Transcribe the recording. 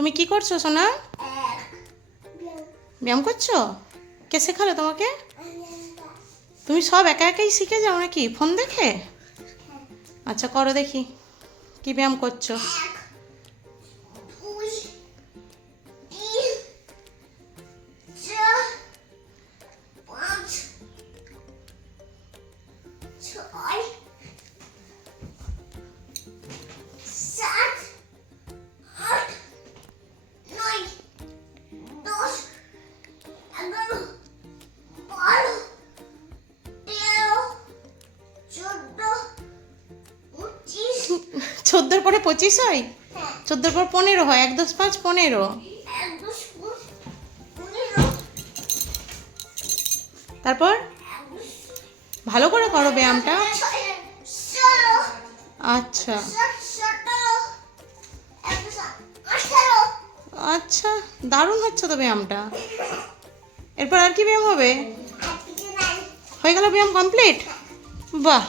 তুমি কি করছো সোনা? ব্যায়াম করছো? কে শেখালো তোমাকে? তুমি সব একা একাই শিখে যাও নাকি ফোন দেখে? আচ্ছা করো দেখি কি ব্যায়াম করছো। চোদ্দোর পরে 25 হয়? 14-র পর 15 হয়। 1 10 5 15। তারপর ভালো করে করো ব্যায়ামটা। আচ্ছা আচ্ছা, দারুণ হচ্ছে তো ব্যায়ামটা। এরপর আর কি ব্যায়াম হবে? হয়ে গেল ব্যায়াম কমপ্লিট? বাহ।